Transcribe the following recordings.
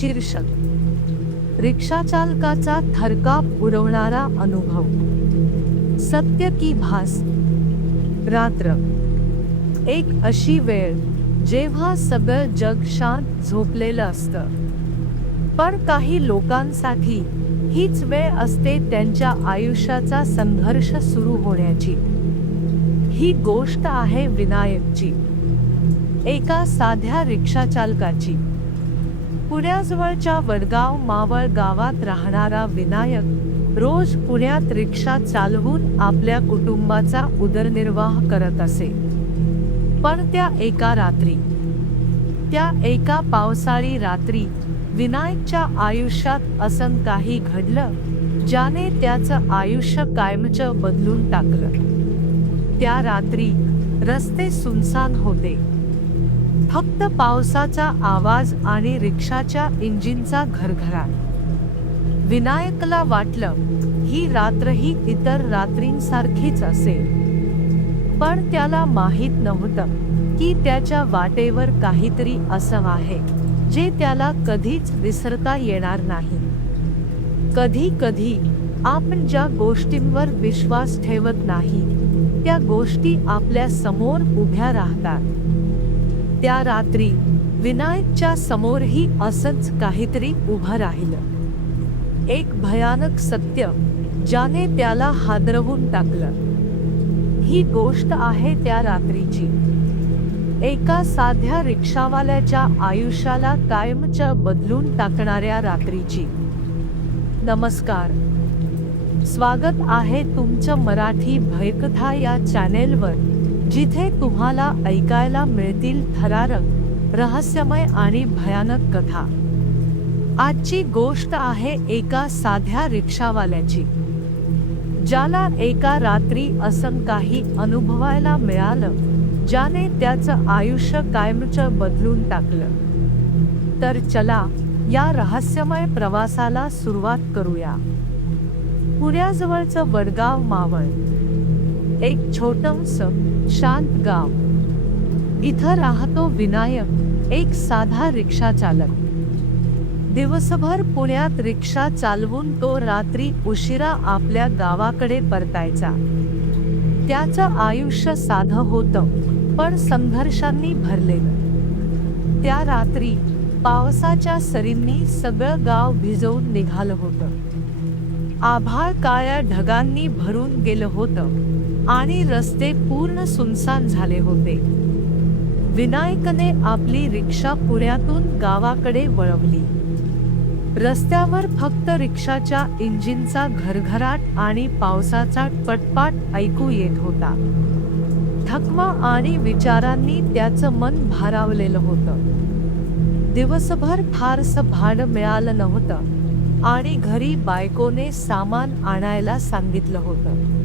शीर्षक. रिक्षाचालकाचा थरकाप उडवणारा अनुभव. सत्य की भास. रात्र. एक अशी वेळ जेव्हा सगळं जग शांत झोपलेलं असतं. पण काही लोकांसाठी हीच वेळ असते त्यांच्या आयुष्याचा संघर्ष सुरू होण्याची. ही गोष्ट आहे विनायकची. एका साध्या रिक्षाचालकाची. पुण्याजवळच्या वडगाव मावळ गावात राहणारा विनायक रोज पुण्यात रिक्षा चालवून आपल्या कुटुंबाचा उदरनिर्वाह करत असे. पण त्या एका रात्री त्या एका पावसाळी रात्री विनायकच्या आयुष्यात असं काही घडलं ज्याने त्याचं आयुष्य कायमचं बदलून टाकलं. त्या रात्री रस्ते सुनसान होते. फक्त पावसाचा आवाज आणि रिक्षाच्या इंजिनचा घरघराट विनायकला वाटलं ही रात्रही इतर रात्रींसारखीच असेल. पण त्याला माहीत नव्हतं की त्याच्या वाटेवर काहीतरी असं आहे जे त्याला कधीच विसरता येणार नाही. कधी कधी आपण ज्या गोष्टींवर विश्वास ठेवत नाही त्या गोष्टी आपल्यासमोर उभ्या राहतात. त्या रात्री विनायकच्या समोरही असंच काहीतरी उभं राहिलं. एक भयानक सत्य ज्याने त्याला हादरवून टाकलं. ही गोष्ट आहे त्या रात्रीची. एका साध्या रिक्षावाल्याच्या आयुष्याला कायमच्या बदलून टाकणाऱ्या रात्रीची. नमस्कार. स्वागत आहे तुमचं मराठी भयकथा या चॅनेलवर. जिथे तुम्हाला ऐकायला मिळतील थरारक रहस्यमय आणि भयानक कथा. आजची गोष्ट आहे एका साध्या रिक्षावाल्याची. ज्याला एका रात्री असं काही अनुभवायला मिळालं ज्याने त्याचं आयुष्य कायमचं बदलून टाकलं. तर चला या रहस्यमय प्रवासाला सुरुवात करूया. पुण्याजवळचं वडगाव मावळ एक छोटंस शांत गाव. इथं राहतो विनायक एक साधा रिक्षा चालक. दिवसभर पुण्यात रिक्षा चालवून तो रात्री उशिरा आपल्या गावाकडे परतायचा. त्याचं आयुष्य साधं होतं पण संघर्षांनी भरलेलं. त्या रात्री पावसाच्या सरींनी सगळं गाव भिजवून निघालं होतं. आभाळ काळ्या ढगांनी भरून गेलं होतं. आणि रस्ते पूर्ण सुनसान झाले होते. विनायकने आपली रिक्षा पुण्यातून गावाकडे वळवली. रस्त्यावर फक्त रिक्षाच्या इंजिनचा घरघराट आणि पावसाचा पटपाट ऐकू येत होता. थकवा आणि विचारांनी त्याचं मन भारावलेलं होतं. दिवसभर फारसं भाडं मिळालं नव्हतं आणि घरी बायकोने सामान आणायला सांगितलं होतं.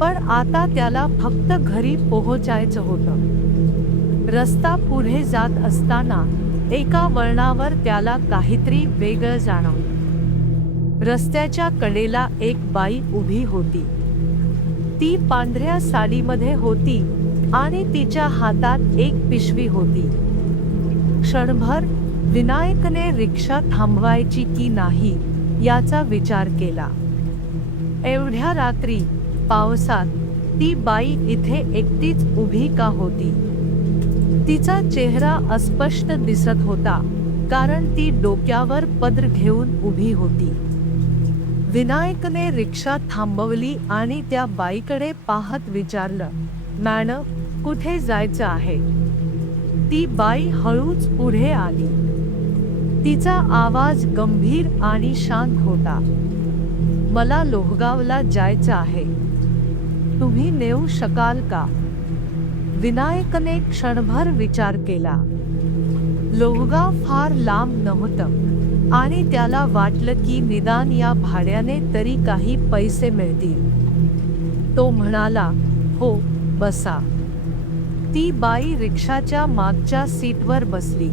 पण आता त्याला फक्त घरी पोहोचायचं होतं. रस्ता पुढे जात असताना एका वळणावर त्याला काहीतरी वेगळं जाणवलं. रस्त्याच्या कडेला एक बाई उभी होती. ती पांढऱ्या साडीमध्ये होती आणि तिच्या हातात एक पिशवी होती. क्षणभर विनायकने रिक्षा थांबवायची की नाही याचा विचार केला. एवढ्या रात्री पावसात ती बाई इथे एकटीच उभी का होती? तिचा चेहरा अस्पष्ट दिसत होता कारण ती डोक्यावर पदर घेऊन उभी होती. विनायकने रिक्षा थांबवली आणि त्या बाईकडे पाहत विचारलं मॅडम कुठे जायचं आहे? ती बाई हळूच पुढे आली. तिचा आवाज गंभीर आणि शांत होता. मला लोहगावला जायचं आहे. तुम्ही नेऊ शकाल का? विनायकने क्षणभर विचार केला. लोहगाव फार लांब नव्हतं आणि त्याला वाटलं की निदान या भाड्याने तरी काही पैसे मिळतील. तो म्हणाला हो बसा. ती बाई रिक्षाच्या मागच्या सीटवर बसली.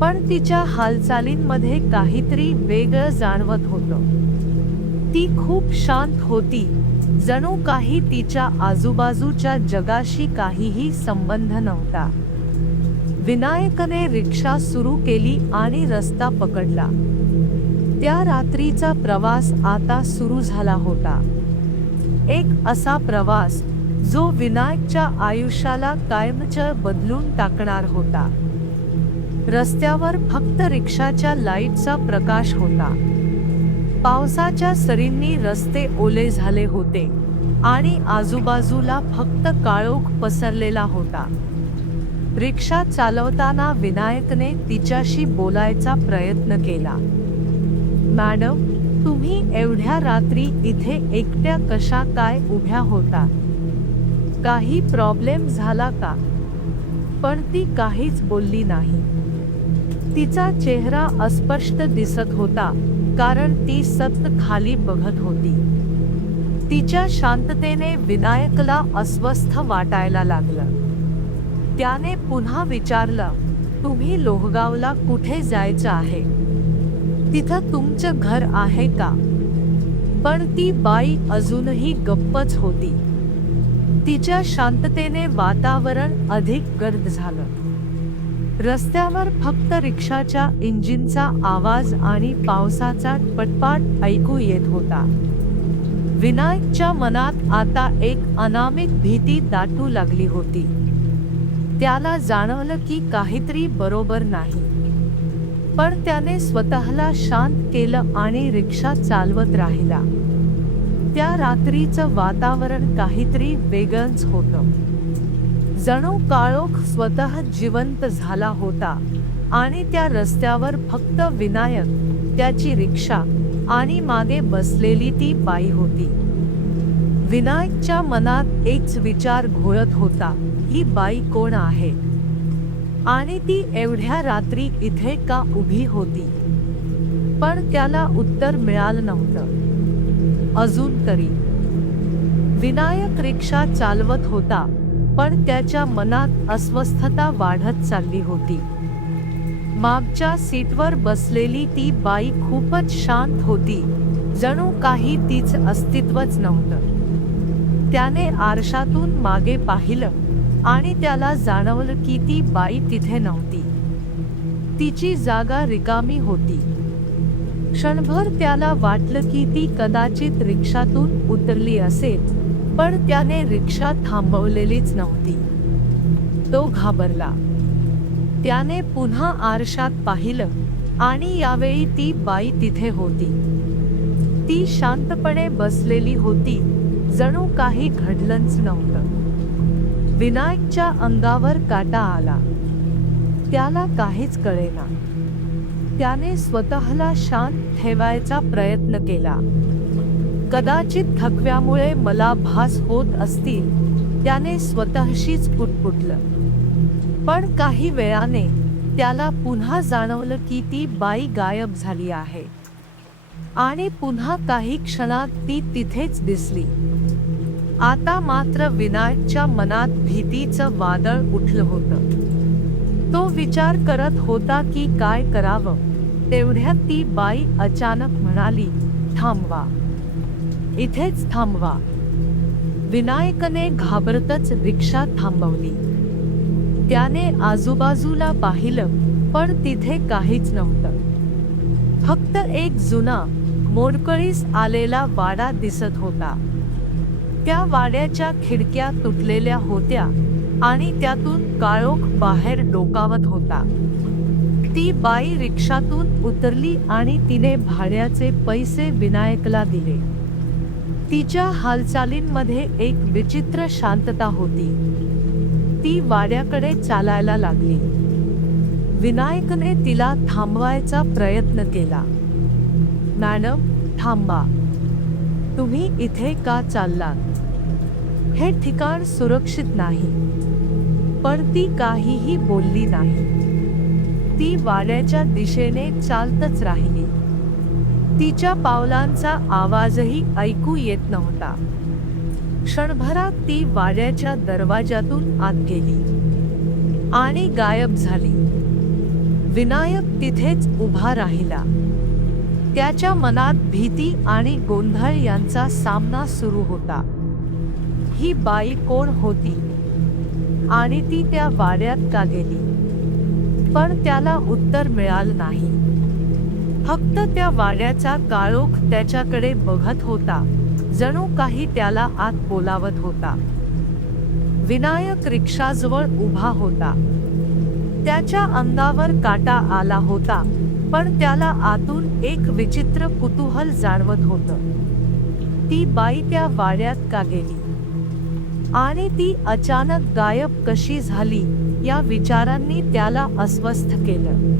पण तिच्या हालचालींमध्ये काहीतरी वेगळं जाणवत होतं. ती खूप शांत होती. जणू काही तिच्या आजूबाजूच्या जगाशी काहीही संबंध नव्हता. विनायकने रिक्षा सुरू केली आणि रस्ता पकडला. त्या रात्रीचा प्रवास आता सुरू झाला होता. एक असा प्रवास जो विनायकच्या आयुष्याला कायमचं बदलून टाकणार होता. रस्त्यावर फक्त रिक्षाच्या लाईटचा प्रकाश होता. पावसाच्या सरींनी रस्ते ओले झाले होते आणि आजूबाजूला फक्त काळोख पसरलेला होता. रिक्षा चालवताना विनायकने तिच्याशी बोलायचा प्रयत्न केला. मॅडम तुम्ही एवढ्या रात्री इथे एकट्या कशा काय उभ्या होता? काही प्रॉब्लेम झाला का? पण ती काहीच बोलली नाही. तिचा चेहरा अस्पष्ट दिसत होता. कारण ती सतत खाली बघत होती. तिच्या शांततेने विनायकला अस्वस्थ वाटायला लागलं. त्याने पुन्हा विचारलं तुम्ही लोहगावला कुठे जायचं आहे? तिथं तुमचं घर आहे का? पण ती बाई अजूनही गप्पच होती. तिच्या शांततेने वातावरण अधिक गर्द झालं. रस्त्यावर फक्त रिक्षाच्या इंजिनचा आवाज आणि पावसाचा पटपाट ऐकू येत होता. विनायकच्या मनात आता एक अनामिक भीती दाटू लागली होती. त्याला जाणवलं की काहीतरी बरोबर नाही. पण त्याने स्वतःला शांत केलं आणि रिक्षा चालवत राहिला. त्या रात्रीचं वातावरण काहीतरी वेगळंच होतं. जणू काळोख स्वतः जिवंत झाला होता आणि त्या रस्त्यावर फक्त विनायक त्याची रिक्षा आणि मागे बसलेली ती बाई होती. विनायकच्या मनात एकच विचार घोळत होता ही बाई कोण आहे? आणि ती एवढ्या रात्री इथे का उभी होती? पण त्याला उत्तर मिळालं नव्हतं. अजून तरी. विनायक रिक्षा चालवत होता पण त्याच्या मनात अस्वस्थता वाढत चालली होती. मागच्या सीटवर बसलेली ती बाई खूपच शांत होती. जणू काही तीच अस्तित्वच नव्हतं. त्याने आरशातून मागे पाहिलं आणि त्याला जाणवलं की ती बाई तिथे नव्हती. तिची जागा रिकामी होती. क्षणभर त्याला वाटलं की ती कदाचित रिक्षातून उतरली असेल. पण त्याने रिक्षा थांबवलेलीच नव्हती. तो घाबरला. त्याने पुन्हा आरशात पाहिलं आणि यावेळी ती बाई तिथे होती. ती शांतपणे बसलेली होती जणू काही घडलंच नव्हतं. विनायकच्या अंगावर काटा आला. त्याला काहीच कळेना. त्याने स्वतःला शांत ठेवायचा प्रयत्न केला. कदाचित थकव्यामुळे मला भास होत असतील त्याने स्वतःशीच पुटपुटलं. पण काही वेळाने त्याला पुन्हा जाणवलं की ती बाई गायब झाली आहे. आणि पुन्हा काही क्षणात ती तिथेच दिसली. आता मात्र विनायकच्या मनात भीतीचं वादळ उठलं होतं. तो विचार करत होता की काय करावं? तेवढ्यात ती बाई अचानक म्हणाली थांबवा. इथेच थांबवा. विनायकने घाबरतच रिक्षा थांबवली. त्याने आजूबाजूला पाहिलं पण तिथे काहीच नव्हतं. फक्त एक जुना मोडकळीस आलेला वाडा दिसत होता. त्या वाड्याच्या खिडक्या तुटलेल्या होत्या आणि त्यातून काळोख बाहेर डोकावत होता. ती बाई रिक्षातून उतरली आणि तिने भाड्याचे पैसे विनायकला दिले. तिच्या हालचालींमध्ये एक विचित्र शांतता होती. ती वाड्याकडे चालायला लागली. विनायकने तिला थांबवायचा प्रयत्न केला. मॅडम थांबा. तुम्ही इथे का चाललात? हे ठिकाण सुरक्षित नाही. पण ती काहीही बोलली नाही. ती वाड्याच्या दिशेने चालतच राहिली. तिच्या पावलांचा आवाजही ऐकू येत नव्हता. क्षणभरात ती वाड्याच्या दरवाजातून आत गेली. आणि गायब झाली. विनायक तिथेच उभा राहिला. त्याच्या मनात भीती आणि गोंधळ यांचा सामना सुरू होता. ही बाई कोण होती? आणि ती त्या वाड्यात का गेली? पण त्याला उत्तर मिळालं नाही. फक्त त्या वाड्याचा काळोख त्याच्याकडे बघत होता. जणू काही त्याला आत बोलावत होता. विनायक रिक्षाजवळ उभा होता. त्याच्या अंगावर काटा आला होता पण त्याला आतून एक विचित्र कुतूहल जाणवत होत. ती बाई त्या वाड्यात का गेली? आणि ती अचानक गायब कशी झाली या विचारांनी त्याला अस्वस्थ केलं.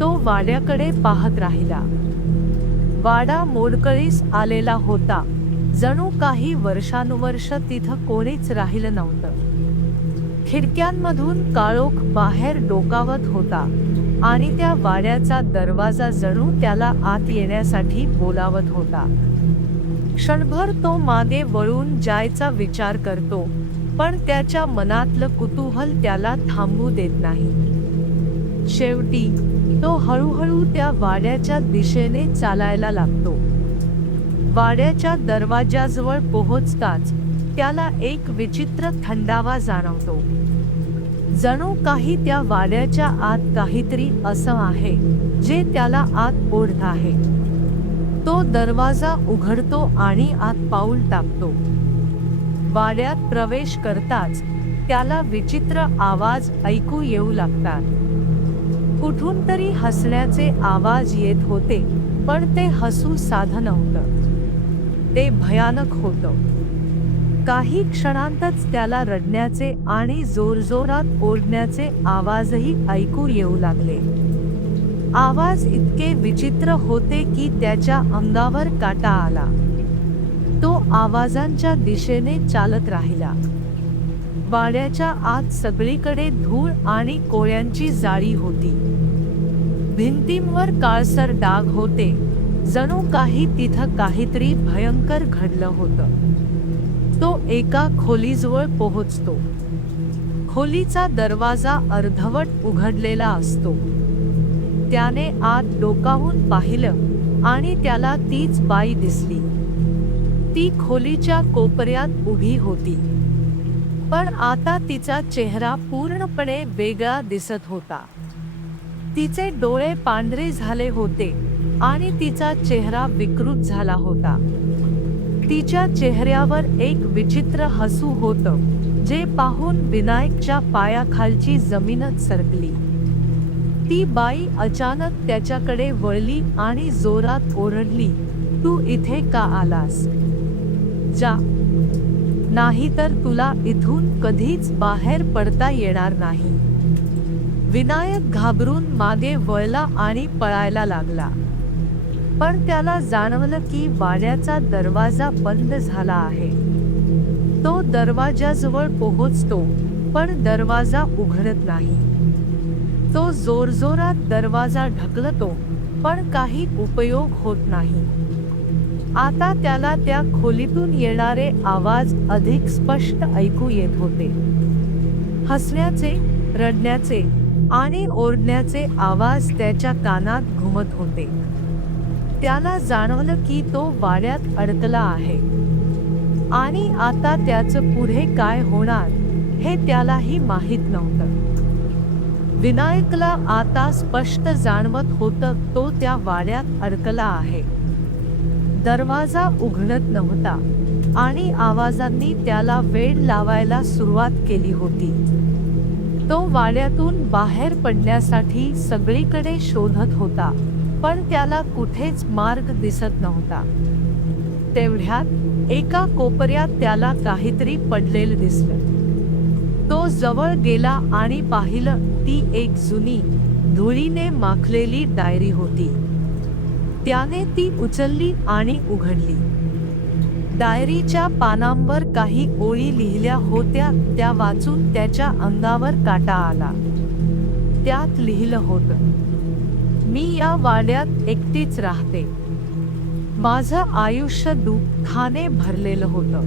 तो वाड्याकडे पाहत राहिला. वाडा मोडकळीस आलेला होता. जणू काही वर्षानुवर्ष तिथं कोणीच राहिलं नव्हतं. खिडक्यांमधून काळोख बाहेर डोकावत होता आणि त्या वाड्याचा दरवाजा जणू त्याला आत येण्यासाठी बोलावत होता. क्षणभर तो मागे वळून जायचा विचार करतो पण त्याच्या मनातलं कुतूहल त्याला थांबू देत नाही. शेवटी तो हळूहळू त्या वाड्याच्या दिशेने चालायला लागतो. वाड्याच्या दरवाजाजवळ पोहोचताच त्याला एक विचित्र थंडावा जाणवतो. जणू काही त्या वाड्याच्या आत काहीतरी असं आहे जे त्याला आत ओढत आहे. तो दरवाजा उघडतो आणि आत पाऊल टाकतो. वाड्यात प्रवेश करताच त्याला विचित्र आवाज ऐकू येऊ लागतात. कुठून तरी हसण्याचे आवाज येत होते पण ते हसू साधं नव्हतं. ते भयानक होतं. काही क्षणांतच त्याला रडण्याचे आणि जोरजोरात ओढण्याचे आवाजही ऐकू येऊ लागले. आवाज इतके विचित्र होते की त्याच्या अंगावर काटा आला. तो आवाजांच्या दिशेने चालत राहिला. वाड्याच्या आत सगळीकडे धूळ आणि कोळ्यांची जाळी होती. भिंतींवर काळसर डाग होते. जणू काही तिथं काहीतरी भयंकर घडलं होतं. तो एका खोलीजवळ पोहोचतो. खोलीचा दरवाजा अर्धवट उघडलेला असतो. त्याने आत डोकावून पाहिलं आणि त्याला तीच बाई दिसली. ती खोलीच्या कोपऱ्यात उभी होती. पण आता तिचा चेहरा पूर्णपणे वेगळा दिसत होता. तिचे डोळे पांढरे झाले होते आणि तिचा चेहरा विकृत झाला होता. तिच्या चेहऱ्यावर एक विचित्र हसू होतं जे पाहून विनायकच्या पायाखालची जमीनच सरकली. ती बाई अचानक त्याच्याकडे वळली आणि जोरात ओरडली तू इथे का आलास? जा. नाहीतर तुला इथून कधीच बाहेर पडता येणार नाही. विनायक घाबरून मागे वळला आणि पळायला लागला. पण त्याला जाणवलं की वाड्याचा दरवाजा बंद झाला आहे. तो दरवाजाजवळ पोहोचतो पण दरवाजा उघडत नाही. तो जोरजोरात दरवाजा ढकलतो पण काही उपयोग होत नाही. आता त्याला त्या खोलीतून येणारे आवाज अधिक स्पष्ट ऐकू येत होते. हसण्याचे रडण्याचे आणि ओरडण्याचे आवाज त्याच्या कानात घुमत होते. त्याला जाणवलं की तो वाड्यात अडकला आहे. आणि आता त्याचं पुढे काय होणार हे त्यालाही माहीत नव्हतं. विनायकला आता स्पष्ट जाणवत होतं तो त्या वाड्यात अडकला आहे. दरवाजा उघडत नव्हता आणि आवाजांनी त्याला वेळ लावायला सुरुवात केली होती. तो वाड्यातून बाहेर पडण्यासाठी सगळीकडे शोधत होता पण त्याला कुठेच मार्ग दिसत नव्हता. तेवढ्यात एका कोपऱ्यात त्याला काहीतरी पडलेलं दिसलं. तो जवळ गेला आणि पाहिलं ती एक जुनी धुळीने माखलेली डायरी होती. त्याने ती उचलली आणि उघडली. डायरीच्या पानांवर काही ओळी लिहिल्या होत्या त्या वाचून त्याच्या अंगावर काटा आला. त्यात लिहिलं होतं मी या वाड्यात एकटीच राहते. माझं आयुष्य दुःखाने भरलेलं होतं.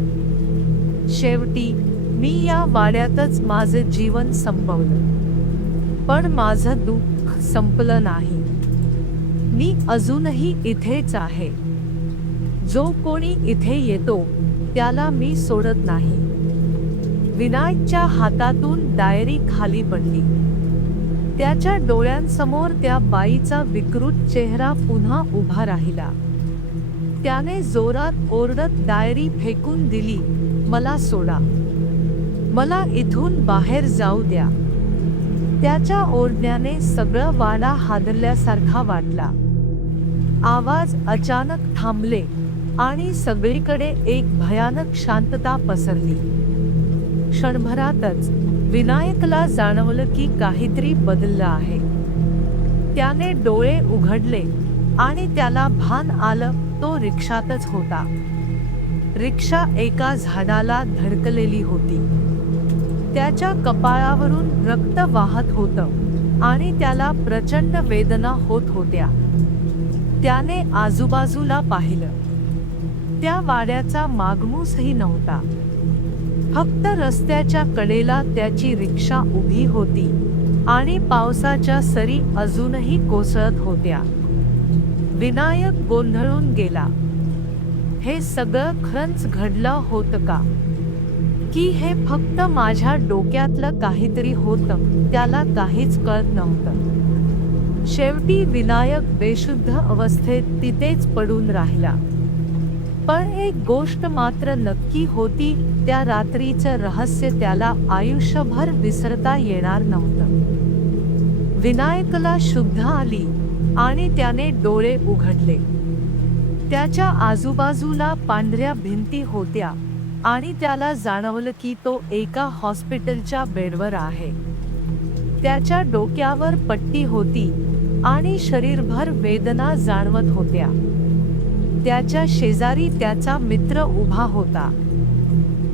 शेवटी मी या वाड्यातच माझं जीवन संपवलं. पण माझं दुःख संपलं नाही. मी अजूनही इथेच आहे. जो कोणी इथे येतो त्याला मी सोडत नाही. विनायकच्या हातातून डायरी खाली पडली. त्याच्या डोळ्यांसमोर त्या बाईचा विकृत चेहरा पुन्हा उभा राहिला. त्याने जोरात ओरडत डायरी फेकून दिली मला सोडा. मला इथून बाहेर जाऊ द्या. त्याच्या ओरडण्याने सगळं वाडा हादरल्यासारखा वाटला. आवाज अचानक थांबले आणि सगळीकडे एक भयानक शांतता पसरली. क्षणभरातच विनायकला जाणवलं की काहीतरी बदललं आहे. त्याने डोळे उघडले आणि त्याला भान आलं तो रिक्षातच होता. रिक्षा एका झाडाला धडकलेली होती. त्याच्या कपाळावरून रक्त वाहत होतं आणि त्याला प्रचंड वेदना होत होत्या. त्याने आजूबाजूला पाहिलं. त्या वाड्याचा मागमूसही नव्हता. फक्त रस्त्याच्या कडेला त्याची रिक्षा उभी होती आणि पावसाच्या सरी अजूनही कोसळत होत्या. विनायक गोंधळून गेला. हे सगळं खरंच घडलं होतं का? की हे फक्त माझ्या डोक्यातलं काहीतरी होतं त्याला काहीच कळत नव्हतं. शेवटी विनायक बेशुद्ध अवस्थेत तिथेच पडून राहिला. पण एक गोष्ट मात्र नक्की होती त्या रात्रीचं रहस्य त्याला आयुष्यभर विसरता येणार नव्हतं. विनायकला शुद्ध आली आणि त्याने डोळे उघडले. त्याच्या आजूबाजूला पांढऱ्या भिंती होत्या आणि त्याला जाणवलं की तो एका हॉस्पिटलच्या बेडवर आहे. त्याच्या डोक्यावर पट्टी होती आणि शरीरभर वेदना जाणवत होत्या. त्याच्या शेजारी त्याचा मित्र उभा होता.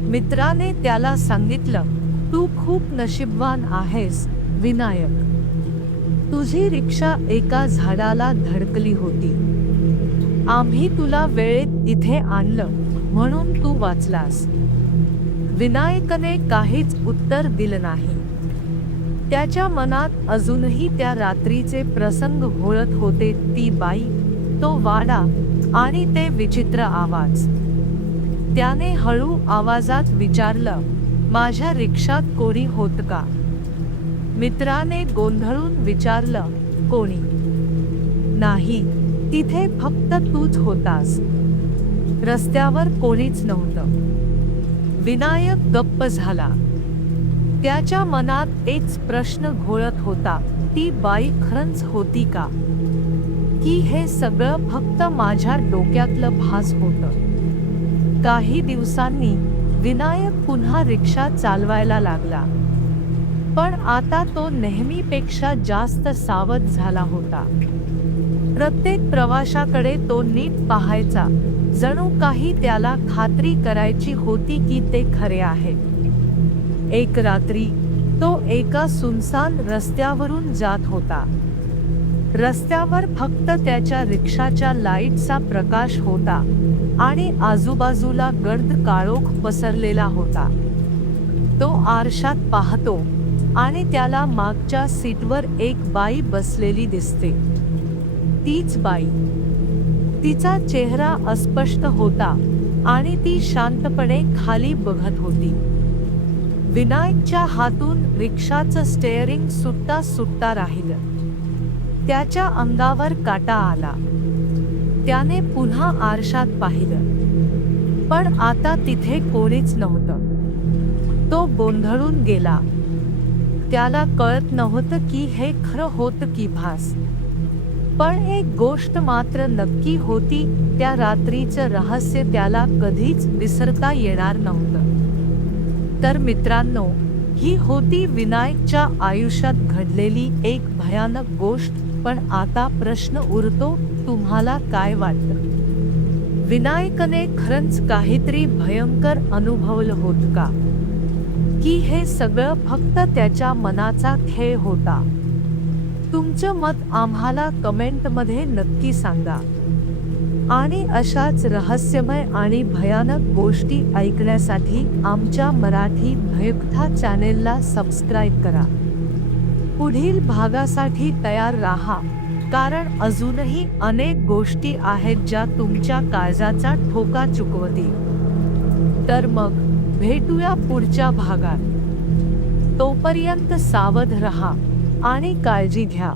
मित्राने त्याला सांगितलं तू खूप नशीबवान आहेस विनायक. तुझी रिक्षा एका झाडाला धडकली होती. आम्ही तुला वेळेत इथे आणलं म्हणून तू वाचलास. विनायकने काहीच उत्तर दिलं नाही. त्याच्या मनात अजूनही त्या रात्रीचे प्रसंग घोळत होते ती बाई तो वाडा आणि ते विचित्र आवाज. त्याने हळू आवाजात विचारलं माझ्या रिक्षात कोणी होत का? मित्राने गोंधळून विचारलं कोणी? नाही तिथे फक्त तूच होतास. रस्त्यावर कोणीच नव्हतं. विनायक गप्प झाला. त्याच्या मनात एकच प्रश्न घोळत होता ती बाई खरंच होती का? की हे सगळं फक्त माझ्या डोक्यातलं भास होतं. काही दिवसांनी विनायक पुन्हा रिक्षा चालवायला लागला. पण आता तो नेहमीपेक्षा जास्त सावध झाला होता. प्रत्येक प्रवाशाकडे तो नीट पाहायचा. जणू काही त्याला खात्री करायची होती की ते खरे आहे एक रात्री तो एका सुनसान रस्त्यावरून जात होता. रस्त्यावर फक्त त्याच्या रिक्षाच्या लाईटचा प्रकाश होता आणि आजूबाजूला गर्द काळोख पसरलेला होता. तो आरशात पाहतो आणि त्याला मागच्या सीटवर एक बाई बसलेली दिसते. तीच बाई. तिचा चेहरा अस्पष्ट होता आणि ती शांतपणे खाली बघत होती. विनायकच्या हातून रिक्षाचं स्टेअरिंग सुट्टा सुटता राहिलं. त्याच्या अंगावर काटा आला. त्याने पुन्हा आरशात पाहिलं. पण आता तिथे कोणीच नव्हतं. तो गोंधळून गेला. त्याला कळत नव्हतं की हे खरं होतं की भास. पण एक गोष्ट मात्र नक्की होती त्या रात्रीचं रहस्य त्याला कधीच विसरता येणार नव्हतं. तर मित्रांनो ही होती विनायकच्या आयुष्यात घडलेली एक भयानक गोष्ट. पण आता प्रश्न उरतो तुम्हाला काय वाटतं? विनायकने खरंच काहीतरी भयंकर अनुभवलं होत का? की हे सगळं फक्त त्याच्या मनाचा खेळ होता? तुमचं मत आम्हाला कमेंटमध्ये नक्की सांगा. आणि अशाच रहस्यमय आणि भयानक गोष्टी ऐकण्यासाठी आमच्या मराठी भयकथा चॅनेलला सबस्क्राईब करा. पुढील भागासाठी तयार राहा कारण अजूनही अनेक गोष्टी आहेत ज्या तुमच्या काळजाचा ठोका चुकवतील. तर मग भेटूया पुढच्या भागात. तोपर्यंत सावध रहा आणि काळजी घ्या.